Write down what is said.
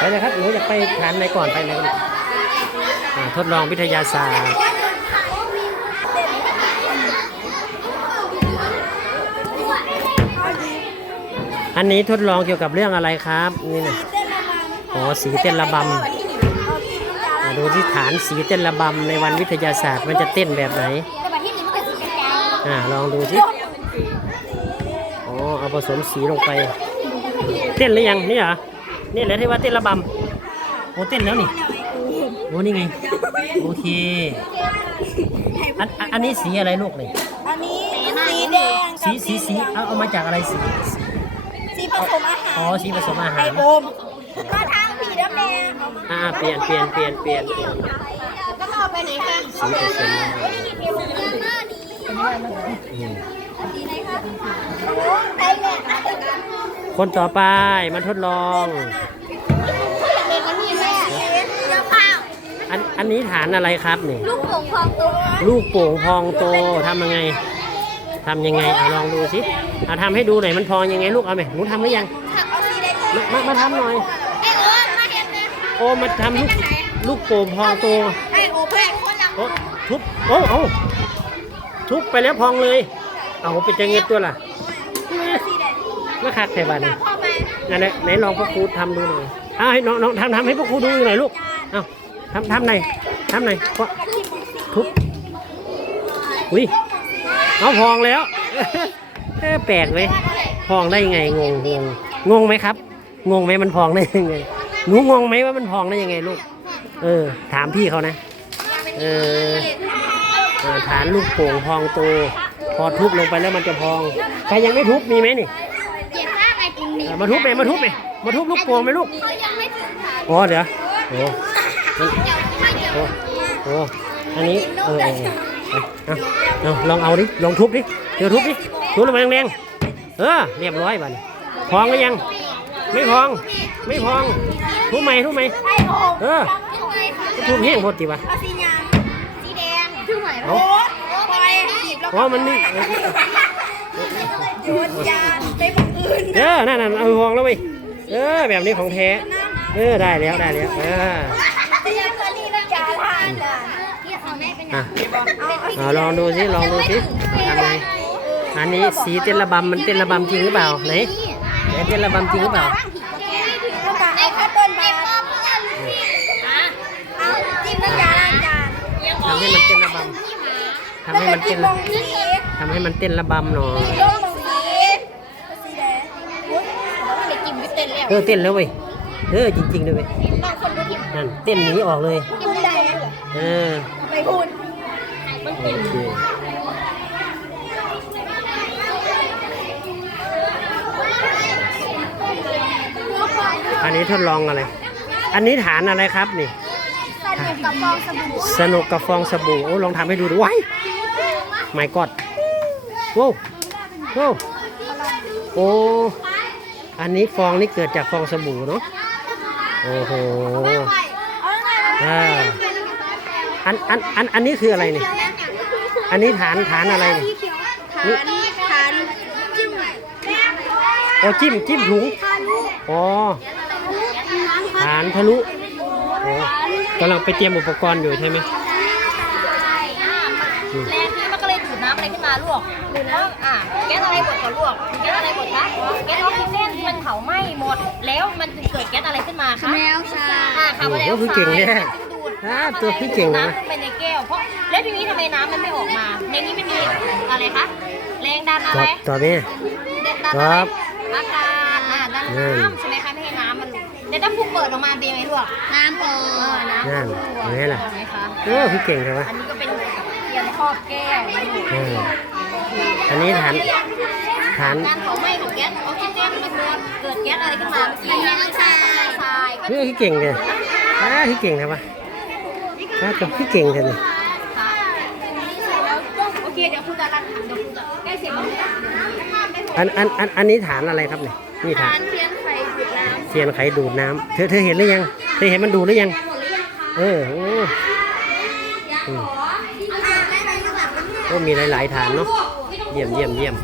ไปเลยครับหนูอยากไปฐานไหนก่อนไปเลยครับทดลองวิทยาศาสตร์อันนี้ทดลองเกี่ยวกับเรื่องอะไรครับนี่นะอ๋อสีเต้นระบำอ่าดูที่ฐานสีเต้นระบำในวันวิทยาศาสตร์มันจะเต้นแบบไหนอ่าลองดูสิอ๋อเอาผสมสีลงไป เต้นหรือยังนี่เหรอ นี่แหละที่ว่าเต้นระบำโอ้เต้นแล้วนี่โอ้นี่ไง โอเค อันอันอันนี้สีอะไรลูกนี่อันนี้สีแดงสีสีสีเอาเอามาจากอะไรสี สีสีผสมอาหารอ๋อสีผสมอาหาร ไอโอมมาทางผีน้ำแดงเอามาอ่าเปลี่ยนเปลี่ยนเปลี่ยนเปลี่ยนเปลี่ยนแล้วก็เอาไปไหนคะสีผสมอาหารอืมไอเนี่ย คนต่อไปมาทดลองเด็กมันมีแม่เจ้าข้าวอันอันนี้ฐานอะไรครับนี่ลูกโป่งพองตัวลูกโป่งพองโตทำยังไงทำยังไงเอาลองดูสิเอาทำให้ดูหน่อยมันพองยังไงลูกเอาไหมหนูทำหรือยังเอาสีแดงมามามาทำหน่อยไอ้โอ้มาเห็นไหมโอ้มาทำลูกลูกโป่งพองโตไอโอเพื่อนคนละโอ้ทุบโอ้เอาทุบไปแล้วพองเลยเอาไปจะเงินตัวล่ะ มาคักใส่บาทนี่พ่อมาไหนไหนไหนลองพ่อครูทำดูหน่อยเอาให้น้องน้องทำทำให้พ่อครูดูหน่อยลูกเอาทำทำหน่อยทำหน่อยพ่อทุบอุ้ยเอาพองแล้วเอ้อแปลกไหมพองได้ไงงงงงงงไหมครับ งงไหมมันพองได้ยังไงหนูงงไหมว่ามันพองได้ยังไงลูก เออ ถามพี่เขานะ เออเออฐานลูกโป่งพองโตพอทุบลงไปแล้วมันจะพอง ใครยังไม่ทุบมีไหมนี่ ออมาทุบไหมมาทุบไหมมาทุบลูกโป่งไหมลูกเขายังไม่ถึงค่ะอ๋อเดี๋ยวโอ้เดี๋ยวไม่เดี๋ยวโอ้โอ้อันนี้เออเออเออเอาเอาลองเอาดิลองทุบดิเดี๋ยวทุบดิทุบลงมาแรงๆเออเรียบร้อยบ้านพองหรือยัง ไม่พอง ไม่พองทุบไหมทุบไหมไอโอมเออทุบแห้งพอดีวะเอาสียางสีแดงชื่อใหม่เอาโอ้ปล่อยบีบแล้วเพราะมันนี่ โยนยาไปบังอื่นเออนั่นนั่นเอาพองแล้วเว้ยเออแบบนี้ของแท้ เออได้แล้วได้แล้วเออเตรียมคนนี้นะยาทานอะที่เอาแม่เป็นอะเอาลองดูสิลองดูสิทำไงอันนี้สีเต้นระบำมันเต้นระบำจริงหรือเปล่าไหนไหนเต้นระบำจริงหรือเปล่า แล้วก็เอาข้าวต้นมาเอาจิ้มน้ำยาล้างจาน ทำให้มันเต้นระบำทำให้มันจิ้เต้มนลงสีทำให้มันเต้นระบำหน่อยลงสีสีแดงเด็กกินไม่เต้นแล้วเออเต้นแล้วเว้ยเออจริงๆด้วยเว้ยบางคนดูทีมนั่นเต้นหนีออกเลยกินได้เออไม่พูดโอเคอันนี้ทดลองอะไร อันนี้ฐานอะไรครับนี่สนุกกับฟองสบู่ สนุกกับฟองสบู่ โอ้ ลองทำให้ดูดูไว้ ไม่กอดโว้โว้โอ้อันนี้ฟองนี่เกิดจากฟองสบู่เนาะโอ้โหอ่าอันอันอันอันนี้คืออะไรนี่อันนี้ฐานฐานอะไรนี่ทานทานจิ้มโอ้จิ้มจิ้มถุงอ๋อฐานทะลุกำลังไปเตรียมอุปกรณ์อยู่ใช่ไหมแรงที่มั นก็เลยดูดน้ำอะไรขึ้นมาลวกดูดน้ำอะแก๊สอะไรหมดก่อนลวกแก๊สอะไรหมดคะแก๊สออกซิเจนมันเผาไหม้หมด แล้วมันจึงเกิดแก๊สอะไรขึ้นมาคะแล้วค่ะอ่าคาร์บอนไดอโอ้อกโหไซเก่งด์แน่จึงดูดอ่าตัวพี่เก่งนะน้ำลงไปในแก้วเพราะแล้วทีนี้ทำไมน้ำมันไม่ออกมา ในนี้ไม่มีอะไรคะแรงดันอะตไรอบตอบแม่แรงดันคอะรัไรบอากาศอ่าดันอืมน้ำใช่ไหมคะไม่ให้น้ำมันหลุดเดี๋ยวถ้าพูเปิดออกมาเป็นยังไงลวกน้ำเปิดน้ำนั่นรั่วเห็นไหมล่ะไหมคะโอ้พี่เก่งใช่ปะอันนี้ก็เป็นเทียน ครอบแก้วนะลูกเอออันนี้ฐานฐานการเผาไหม้ของแก๊สออกซิเจนมันเกิดเกิดแก๊สอะไรขึ้นมาเมื่อกี้คาร์บอนไดออกไซด์ก็เฮ้ยพี่เก่งเลยอ่าพี่เก่งใช่ปะอ่าตัวพี่เก่งใช่เลยค่ะโอเคเดี๋ยวครูจะรันถามเดี๋ยวครูจะใกล้เสร็จแล้วอันอันอันอันนี้ฐานอะไรครับเนี่ยนี่ฐานทานเทียนไฟดูดน้ำเทียนไขดูดน้ำเธอเธอเห็นหรือยัง เธอเห็นมันดูดหรือยัง เออโอ้ ก็มโอ้มีหลาย ๆ ฐานเนาะเยี่ยมเยี่ยมเยี่ยม